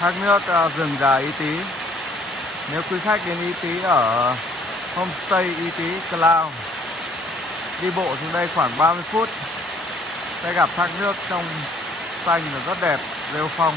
Thác nước rừng già Y Tý. Nếu quý khách đến Y Tý ở homestay Y Tý Cloud, đi bộ xuống đây khoảng 30 phút sẽ gặp thác nước trong xanh và rất đẹp, rêu phong.